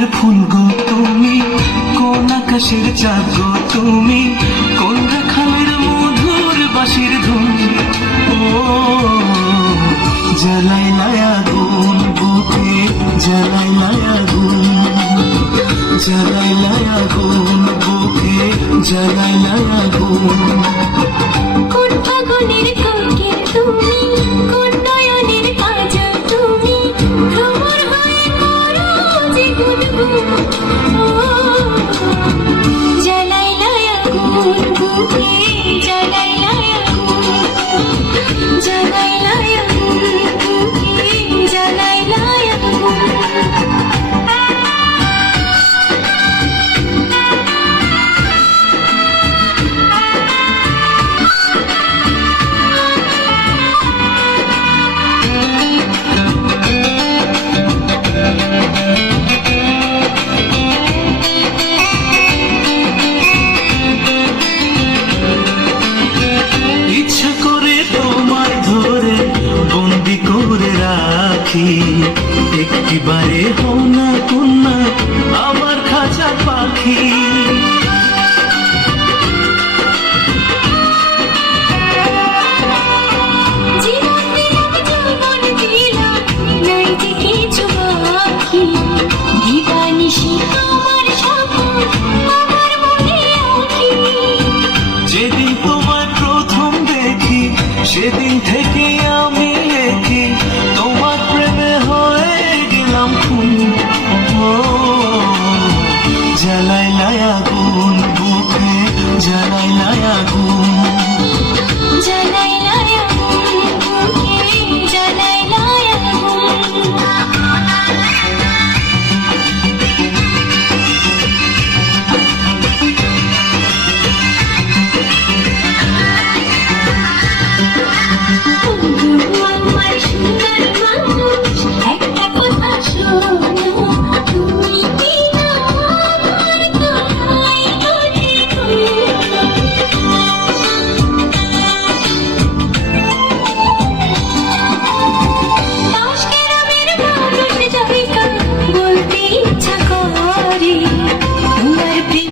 আকাশের ফুল গো তুমি, কোন আকাশের চাঁদ গো তুমি, কোন খামের মধুর বাসির ধুম ও লায়া গুন বুকে জ্বালাই লায়া গুন জ্বালাই লায়া গুন বুকে জ্বালাই লায়া গুন লায়া গুন রাখি একটিবারে হও না কন্যা আমার খাঁচা পাখি। যেদিন তোমায় প্রথম দেখি সেদিন থেকে আমি দেখি জ্বালাই লায়া গুন বুকে জ্বালাই লায়া গুন